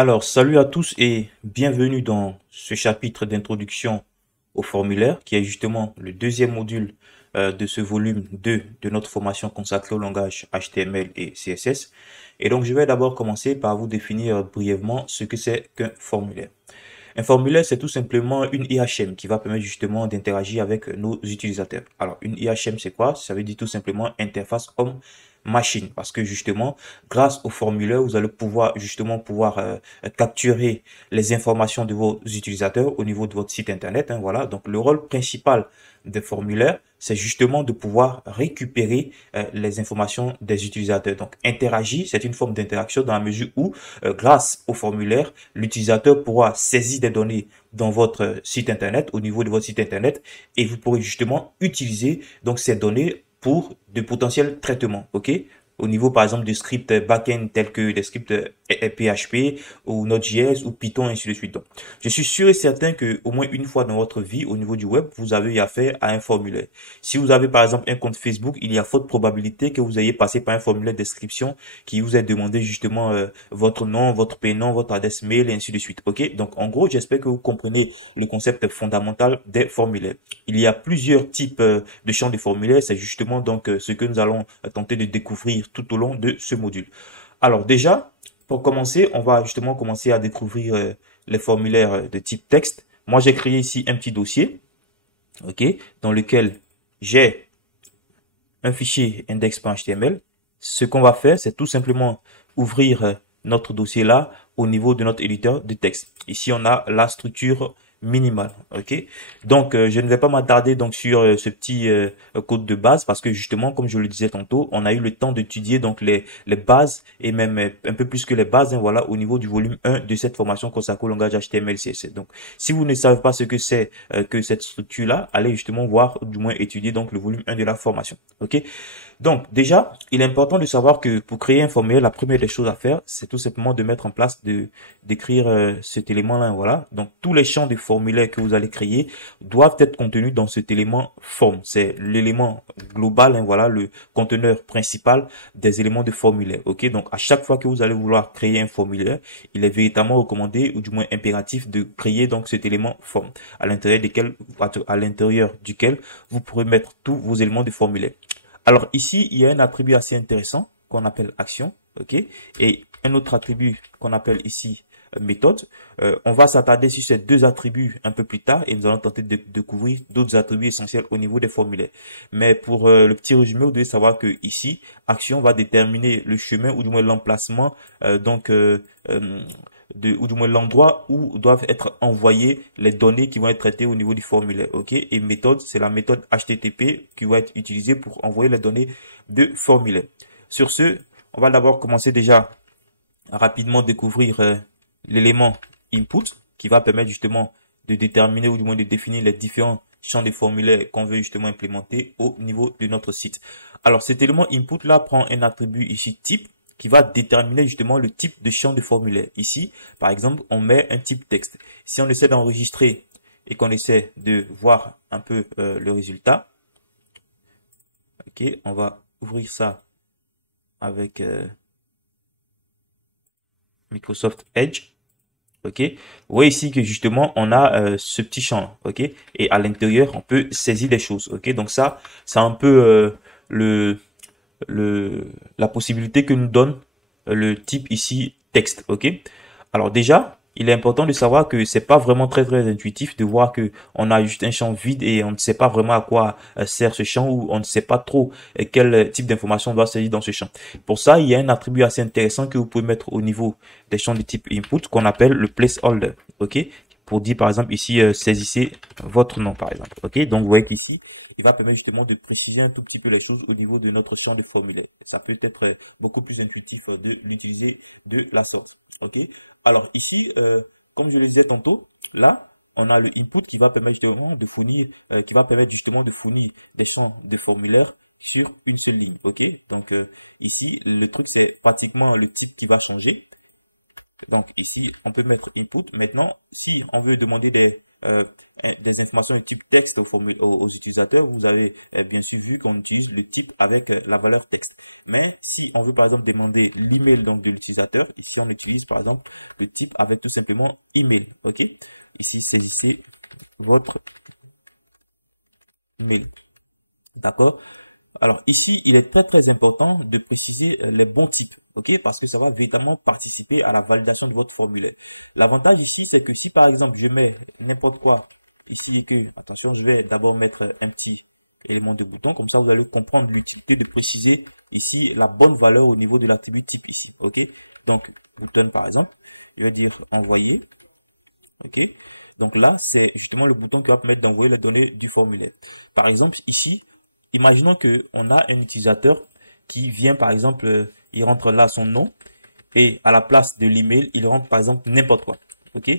Alors, salut à tous et bienvenue dans ce chapitre d'introduction au formulaire, qui est justement le deuxième module de ce volume 2 de notre formation consacrée au langage HTML et CSS. Et donc, je vais d'abord commencer par vous définir brièvement ce que c'est qu'un formulaire. Un formulaire, c'est tout simplement une IHM qui va permettre justement d'interagir avec nos utilisateurs. Alors, une IHM, c'est quoi? Ça veut dire tout simplement interface homme-machine. Parce que justement, grâce au formulaire, vous allez pouvoir capturer les informations de vos utilisateurs au niveau de votre site internet. Voilà. Donc, le rôle principal des formulaires, c'est justement de pouvoir récupérer les informations des utilisateurs. Donc, interagir, c'est une forme d'interaction dans la mesure où, grâce au formulaire, l'utilisateur pourra saisir des données dans votre site internet, au niveau de votre site internet, et vous pourrez justement utiliser donc ces données pour de potentiels traitements, ok? Au niveau, par exemple, de scripts back-end tels que des scripts PHP ou Node.js ou Python, ainsi de suite. Donc, je suis sûr et certain que au moins une fois dans votre vie, au niveau du web, vous avez eu affaire à un formulaire. Si vous avez, par exemple, un compte Facebook, il y a forte probabilité que vous ayez passé par un formulaire d'inscription qui vous a demandé justement votre nom, votre prénom, votre adresse mail, et ainsi de suite. Ok? Donc, en gros, j'espère que vous comprenez le concept fondamental des formulaires. Il y a plusieurs types de champs de formulaires. C'est justement donc ce que nous allons tenter de découvrir tout au long de ce module. Alors déjà, pour commencer, on va justement commencer à découvrir les formulaires de type texte. Moi, j'ai créé ici un petit dossier, ok, dans lequel j'ai un fichier index.html. Ce qu'on va faire, c'est tout simplement ouvrir notre dossier là au niveau de notre éditeur de texte. Ici, on a la structure minimale, ok. Donc, je ne vais pas m'attarder donc sur ce petit code de base parce que justement, comme je le disais tantôt, on a eu le temps d'étudier donc les bases et même un peu plus que les bases, voilà, au niveau du volume 1 de cette formation consacrée au langage HTML, CSS. Donc, si vous ne savez pas ce que c'est que cette structure-là, allez justement voir, du moins étudier donc le volume 1 de la formation, ok. Donc, déjà, il est important de savoir que pour créer un formulaire, la première des choses à faire, c'est tout simplement de mettre en place, d'écrire cet élément-là, voilà. Donc, tous les champs de formulaire que vous allez créer doivent être contenus dans cet élément forme. C'est l'élément global, voilà, le conteneur principal des éléments de formulaire, ok. Donc, à chaque fois que vous allez vouloir créer un formulaire, il est véritablement recommandé, ou du moins impératif, de créer donc cet élément forme, à l'intérieur duquel vous pourrez mettre tous vos éléments de formulaire. Alors ici, il y a un attribut assez intéressant qu'on appelle action, ok, et un autre attribut qu'on appelle ici méthode. On va s'attarder sur ces deux attributs un peu plus tard et nous allons tenter de découvrir d'autres attributs essentiels au niveau des formulaires. Mais pour le petit résumé, vous devez savoir que ici, action va déterminer le chemin ou du moins l'emplacement ou du moins l'endroit où doivent être envoyées les données qui vont être traitées au niveau du formulaire, ok. Et méthode, c'est la méthode HTTP qui va être utilisée pour envoyer les données de formulaire. Sur ce, on va d'abord commencer déjà à rapidement découvrir l'élément input qui va permettre justement de déterminer ou du moins de définir les différents champs de formulaire qu'on veut justement implémenter au niveau de notre site. Alors cet élément input là prend un attribut ici type qui va déterminer justement le type de champ de formulaire. Ici, par exemple, on met un type texte. Si on essaie d'enregistrer et qu'on essaie de voir un peu le résultat, ok, on va ouvrir ça avec Microsoft Edge. Ok, vous voyez ici que justement on a ce petit champ, ok, et à l'intérieur on peut saisir des choses, ok. Donc ça, c'est un peu la possibilité que nous donne le type ici texte, ok. Alors déjà, il est important de savoir que c'est pas vraiment très intuitif de voir que on a juste un champ vide et on ne sait pas vraiment à quoi sert ce champ ou on ne sait pas trop quel type d'information doit saisir dans ce champ. Pour ça, il y a un attribut assez intéressant que vous pouvez mettre au niveau des champs de type input qu'on appelle le placeholder, ok, pour dire par exemple ici saisissez votre nom par exemple, ok. Donc vous voyez qu'ici il va permettre justement de préciser un tout petit peu les choses au niveau de notre champ de formulaire. Ça peut être beaucoup plus intuitif de l'utiliser de la sorte, ok. Alors ici, comme je le disais tantôt, là on a le input qui va permettre justement de fournir, des champs de formulaire sur une seule ligne, ok. Donc ici le truc c'est pratiquement le type qui va changer. Donc ici, on peut mettre input. Maintenant, si on veut demander des informations de type texte aux utilisateurs, vous avez bien sûr vu qu'on utilise le type avec la valeur texte. Mais si on veut par exemple demander l'email donc de l'utilisateur, ici on utilise par exemple le type avec tout simplement email. Ok, ici saisissez votre mail. D'accord. Alors ici, il est très important de préciser les bons types, ok, parce que ça va véritablement participer à la validation de votre formulaire. L'avantage ici, c'est que si par exemple je mets n'importe quoi ici et que, attention, je vais d'abord mettre un petit élément de bouton, comme ça vous allez comprendre l'utilité de préciser ici la bonne valeur au niveau de l'attribut type ici, ok. Donc bouton par exemple, je vais dire envoyer, ok. Donc là, c'est justement le bouton qui va permettre d'envoyer les données du formulaire. Par exemple, ici, imaginons que on a un utilisateur qui vient, par exemple, il rentre là son nom et à la place de l'email, il rentre par exemple n'importe quoi. Ok.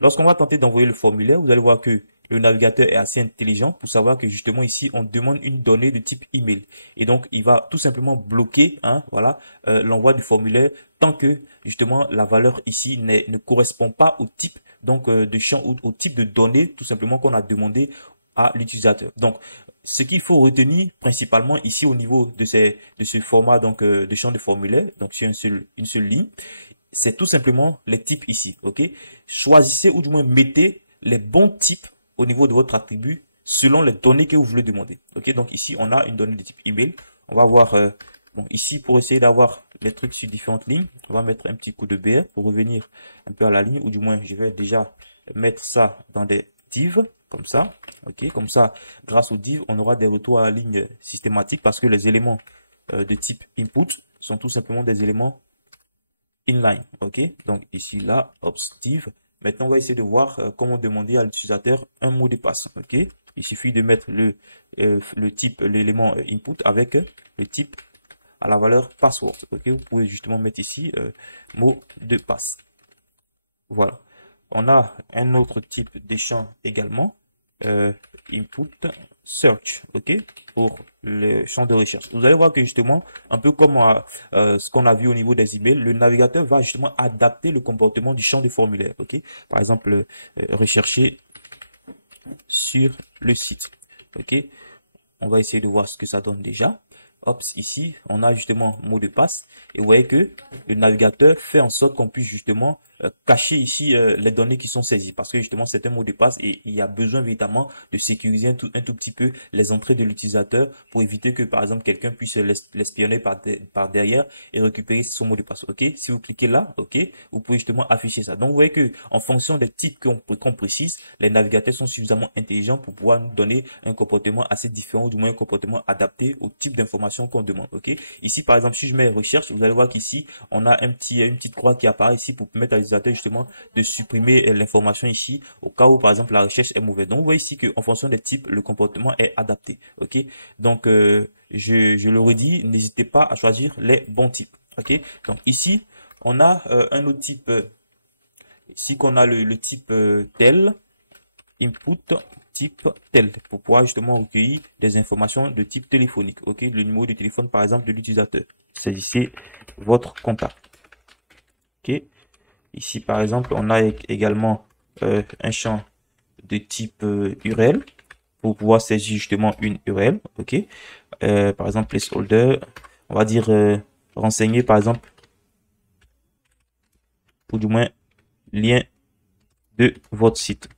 Lorsqu'on va tenter d'envoyer le formulaire, vous allez voir que le navigateur est assez intelligent pour savoir que justement ici, on demande une donnée de type email. Et donc, il va tout simplement bloquer voilà, l'envoi du formulaire tant que justement la valeur ici ne correspond pas au type donc de champ ou au type de données tout simplement qu'on a demandé à l'utilisateur. Donc, ce qu'il faut retenir principalement ici au niveau de ce format donc de champ de formulaire, donc sur une seule ligne, c'est tout simplement les types ici, ok? Choisissez ou du moins mettez les bons types au niveau de votre attribut selon les données que vous voulez demander, ok? Donc ici, on a une donnée de type email. On va voir, bon, ici, pour essayer d'avoir les trucs sur différentes lignes, on va mettre un petit coup de BR pour revenir un peu à la ligne, ou du moins, je vais déjà mettre ça dans des divs, comme ça, ok? Comme ça, grâce aux divs, on aura des retours à la ligne systématique parce que les éléments de type input sont tout simplement des éléments inline, ok. Donc ici là, div. Maintenant on va essayer de voir comment demander à l'utilisateur un mot de passe, ok. Il suffit de mettre le type, l'élément input avec le type à la valeur password, ok. Vous pouvez justement mettre ici mot de passe. Voilà. On a un autre type d'échange également, input search, ok, pour le champ de recherche. Vous allez voir que justement, un peu comme ce qu'on a vu au niveau des emails, le navigateur va justement adapter le comportement du champ de formulaire, ok. Par exemple, rechercher sur le site, ok. On va essayer de voir ce que ça donne déjà. Hop, ici, on a justement mot de passe. Et vous voyez que le navigateur fait en sorte qu'on puisse justement cacher ici les données qui sont saisies. Parce que justement, c'est un mot de passe et il y a besoin évidemment de sécuriser un tout petit peu les entrées de l'utilisateur pour éviter que, par exemple, quelqu'un puisse l'espionner par derrière et récupérer son mot de passe. OK? Si vous cliquez là, OK, vous pouvez justement afficher ça. Donc, vous voyez que en fonction des types qu'on précise, les navigateurs sont suffisamment intelligents pour pouvoir nous donner un comportement assez différent ou du moins un comportement adapté au type d'information qu'on demande, ok. Ici, par exemple, si je mets recherche, vous allez voir qu'ici, on a une petite croix qui apparaît ici pour permettre à l'utilisateur justement de supprimer l'information ici au cas où, par exemple, la recherche est mauvaise. Donc, vous voyez ici qu'en fonction des types, le comportement est adapté, ok. Donc, je le redis, n'hésitez pas à choisir les bons types, ok. Donc, ici, on a un autre type, ici qu'on a le type tel, input type tel pour pouvoir justement recueillir des informations de type téléphonique, ok, le numéro de téléphone par exemple de l'utilisateur, saisissez votre contact, ok. Ici par exemple on a également un champ de type URL pour pouvoir saisir justement une URL, ok. Par exemple placeholder, on va dire renseigner par exemple ou du moins lien de votre site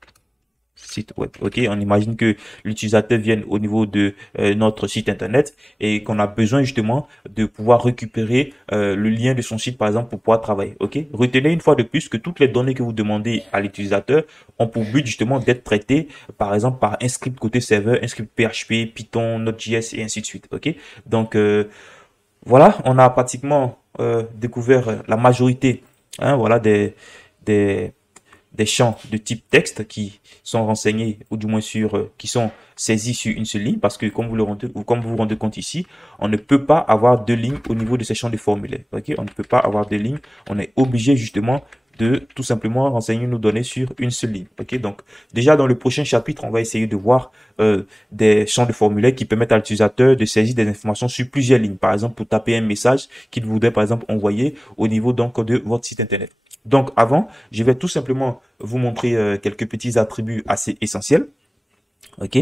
web, ok. On imagine que l'utilisateur vienne au niveau de notre site internet et qu'on a besoin justement de pouvoir récupérer le lien de son site par exemple pour pouvoir travailler, ok. Retenez une fois de plus que toutes les données que vous demandez à l'utilisateur ont pour but justement d'être traitées par exemple par un script côté serveur, un script PHP, Python, Node.js et ainsi de suite, ok. Donc voilà, on a pratiquement découvert la majorité voilà des champs de type texte qui sont renseignés ou du moins qui sont saisis sur une seule ligne parce que comme vous vous rendez compte ici, on ne peut pas avoir deux lignes au niveau de ces champs de formulaire. Ok, on ne peut pas avoir deux lignes. On est obligé justement de tout simplement renseigner nos données sur une seule ligne. Ok, donc déjà dans le prochain chapitre, on va essayer de voir des champs de formulaire qui permettent à l'utilisateur de saisir des informations sur plusieurs lignes. Par exemple, pour taper un message qu'il voudrait par exemple envoyer au niveau donc de votre site internet. Donc avant, je vais tout simplement vous montrer quelques petits attributs assez essentiels. OK?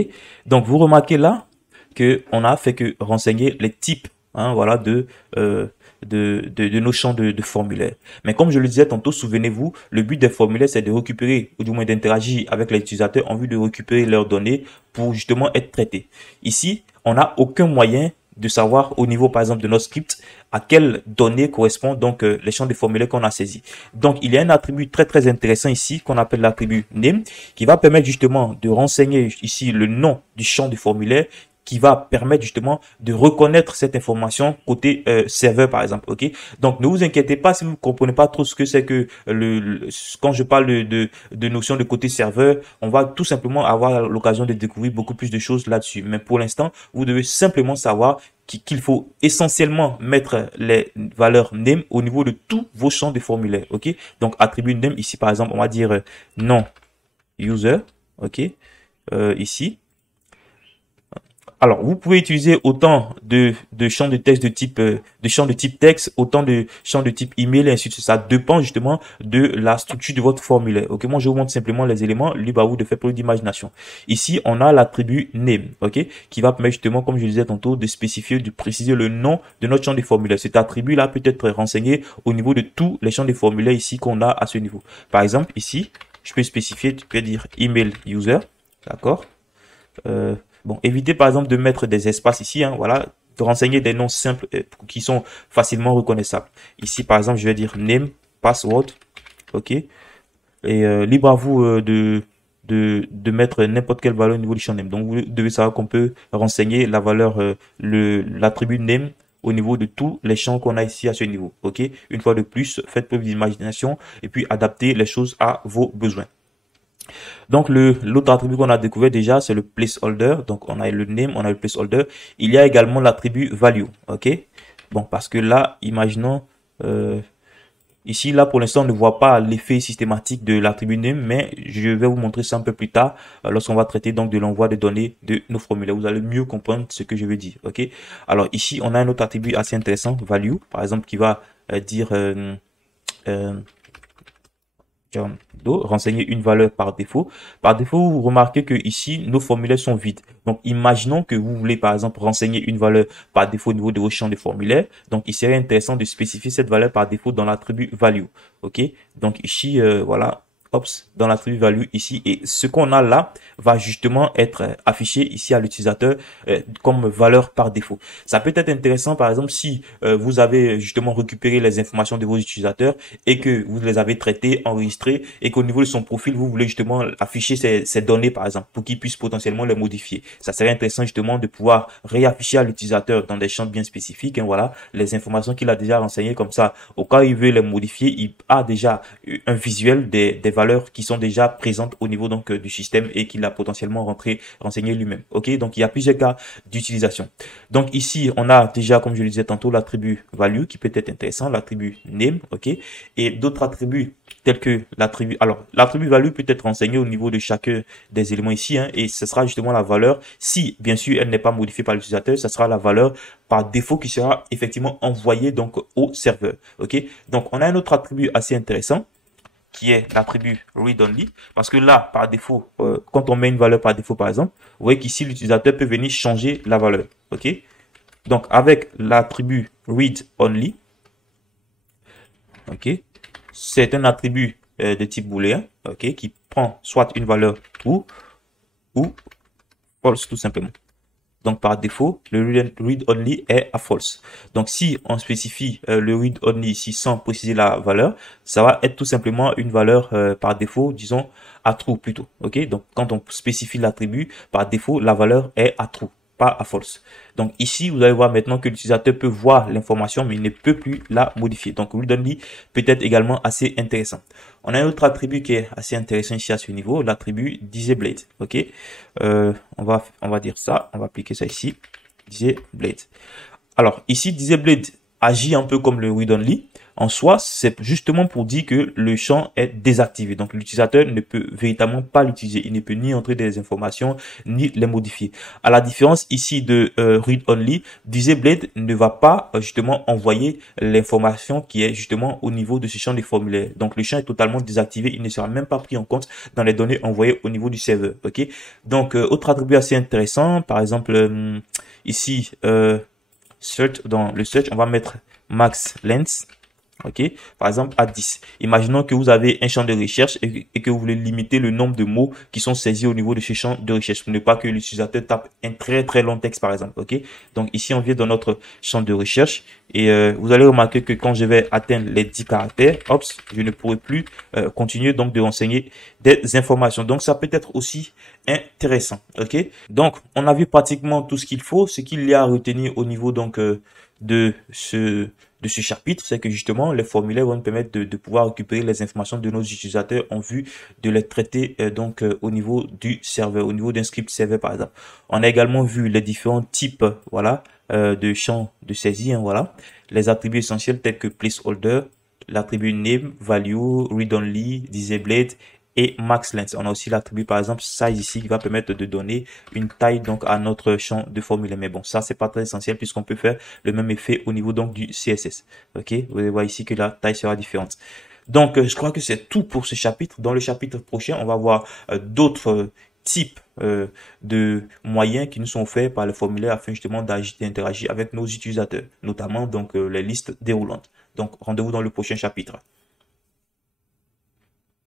Donc vous remarquez là que on a fait que renseigner les types, hein, voilà, de nos champs de formulaires. Mais comme je le disais tantôt, souvenez-vous, le but des formulaires, c'est de récupérer, ou du moins d'interagir avec les utilisateurs en vue de récupérer leurs données pour justement être traités. Ici, on n'a aucun moyen de savoir au niveau, par exemple, de notre script, à quelles données correspondent donc les champs de formulaires qu'on a saisis. Donc, il y a un attribut très intéressant ici qu'on appelle l'attribut name qui va permettre justement de renseigner ici le nom du champ de formulaire qui va permettre justement de reconnaître cette information côté serveur par exemple. OK, donc ne vous inquiétez pas si vous ne comprenez pas trop ce que c'est que quand je parle de notion de côté serveur, on va tout simplement avoir l'occasion de découvrir beaucoup plus de choses là-dessus. Mais pour l'instant, vous devez simplement savoir qu'il faut essentiellement mettre les valeurs name au niveau de tous vos champs de formulaire. OK, donc attribut name ici par exemple, on va dire nom user. OK, ici. Alors, vous pouvez utiliser autant de champs de texte de champs de type texte, autant de champs de type email, et ainsi de suite. Ça dépend justement de la structure de votre formulaire. Ok, moi je vous montre simplement les éléments, libre à vous de faire preuve d'imagination. Ici, on a l'attribut name, ok, qui va permettre justement, comme je le disais tantôt, de spécifier, de préciser le nom de notre champ de formulaire. Cet attribut-là peut être renseigné au niveau de tous les champs de formulaire ici qu'on a à ce niveau. Par exemple, ici, je peux spécifier, tu peux dire email user, d'accord. Bon, évitez par exemple de mettre des espaces ici, hein, voilà, de renseigner des noms simples qui sont facilement reconnaissables. Ici, par exemple, je vais dire name, password, ok, et libre à vous de mettre n'importe quelle valeur au niveau du champ name. Donc, vous devez savoir qu'on peut renseigner la valeur, l'attribut name au niveau de tous les champs qu'on a ici à ce niveau, ok. Une fois de plus, faites preuve d'imagination et puis adaptez les choses à vos besoins. Donc, l'autre attribut qu'on a découvert déjà, c'est le placeholder. Donc, on a le name, on a le placeholder. Il y a également l'attribut value. OK? Bon, parce que là, imaginons, ici, là, pour l'instant, on ne voit pas l'effet systématique de l'attribut name, mais je vais vous montrer ça un peu plus tard, lorsqu'on va traiter donc de l'envoi de données de nos formulaires. Vous allez mieux comprendre ce que je veux dire. OK? Alors, ici, on a un autre attribut assez intéressant, value, par exemple, qui va dire renseigner une valeur par défaut. Par défaut, vous remarquez que ici, nos formulaires sont vides. Donc, imaginons que vous voulez, par exemple, renseigner une valeur par défaut au niveau de vos champs de formulaire. Donc, il serait intéressant de spécifier cette valeur par défaut dans l'attribut value. OK? Donc, ici, voilà. Dans l'attribut value ici, et ce qu'on a là va justement être affiché ici à l'utilisateur comme valeur par défaut. Ça peut être intéressant par exemple si vous avez justement récupéré les informations de vos utilisateurs et que vous les avez traitées, enregistrées et qu'au niveau de son profil vous voulez justement afficher ces données par exemple pour qu'il puisse potentiellement les modifier. Ça serait intéressant justement de pouvoir réafficher à l'utilisateur dans des champs bien spécifiques, hein, voilà, les informations qu'il a déjà renseignées, comme ça au cas où il veut les modifier, il a déjà un visuel des valeurs qui sont déjà présentes au niveau donc du système et qu'il a potentiellement renseigné lui-même. OK, donc il y a plusieurs cas d'utilisation. Donc ici, on a déjà, comme je le disais tantôt, l'attribut value qui peut être intéressant, l'attribut name, OK, et d'autres attributs tels que l'attribut. Alors, l'attribut value peut être renseigné au niveau de chacun des éléments ici, hein, et ce sera justement la valeur. Si, bien sûr, elle n'est pas modifiée par l'utilisateur, ce sera la valeur par défaut qui sera effectivement envoyée donc au serveur. OK, donc on a un autre attribut assez intéressant qui est l'attribut read-only, parce que là, par défaut, quand on met une valeur par défaut, par exemple, vous voyez qu'ici, l'utilisateur peut venir changer la valeur. OK? Donc, avec l'attribut read-only, OK, c'est un attribut de type booléen, OK, qui prend soit une valeur true ou false, tout simplement. Donc, par défaut, le read-only est à false. Donc, si on spécifie le read-only ici sans préciser la valeur, ça va être tout simplement une valeur par défaut, disons, à true plutôt. OK? Donc, quand on spécifie l'attribut, par défaut, la valeur est à true, pas à false. Donc, ici, vous allez voir maintenant que l'utilisateur peut voir l'information, mais il ne peut plus la modifier. Donc, read-only peut être également assez intéressant. On a un autre attribut qui est assez intéressant ici à ce niveau, l'attribut disabled. OK, on va dire ça, on va appliquer ça ici, disabled. Alors ici, disabled agit un peu comme le read-only. en soi, c'est justement pour dire que le champ est désactivé. Donc, l'utilisateur ne peut véritablement pas l'utiliser. Il ne peut ni entrer des informations, ni les modifier. À la différence ici de Read Only, DisplayBlade ne va pas justement envoyer l'information qui est justement au niveau de ce champ des formulaires. Donc, le champ est totalement désactivé. Il ne sera même pas pris en compte dans les données envoyées au niveau du serveur. OK? Donc, autre attribut assez intéressant, par exemple, ici, search, dans le search, on va mettre max length. OK, par exemple à 10. Imaginons que vous avez un champ de recherche et que vous voulez limiter le nombre de mots qui sont saisis au niveau de ce champ de recherche pour ne pas que l'utilisateur tape un très long texte par exemple. OK, donc ici on vient dans notre champ de recherche et vous allez remarquer que quand je vais atteindre les 10 caractères, hop, je ne pourrai plus continuer donc de renseigner des informations. Donc ça peut être aussi intéressant. OK, donc on a vu pratiquement tout ce qu'il faut, ce qu'il y a à retenir au niveau donc de ce chapitre, c'est que justement les formulaires vont nous permettre de pouvoir récupérer les informations de nos utilisateurs en vue de les traiter au niveau du serveur, au niveau d'un script serveur par exemple. On a également vu les différents types voilà de champs de saisie, voilà, les attributs essentiels tels que placeholder, l'attribut name, value, read only, displayed et max length. On a aussi l'attribut par exemple size ici qui va permettre de donner une taille donc à notre champ de formulaire. Mais bon, ça c'est pas très essentiel puisqu'on peut faire le même effet au niveau donc du CSS. OK, vous allez voir ici que la taille sera différente. Donc je crois que c'est tout pour ce chapitre. Dans le chapitre prochain, on va voir d'autres types de moyens qui nous sont faits par le formulaire afin justement d'agir et d'interagir avec nos utilisateurs, notamment donc les listes déroulantes. Donc rendez-vous dans le prochain chapitre.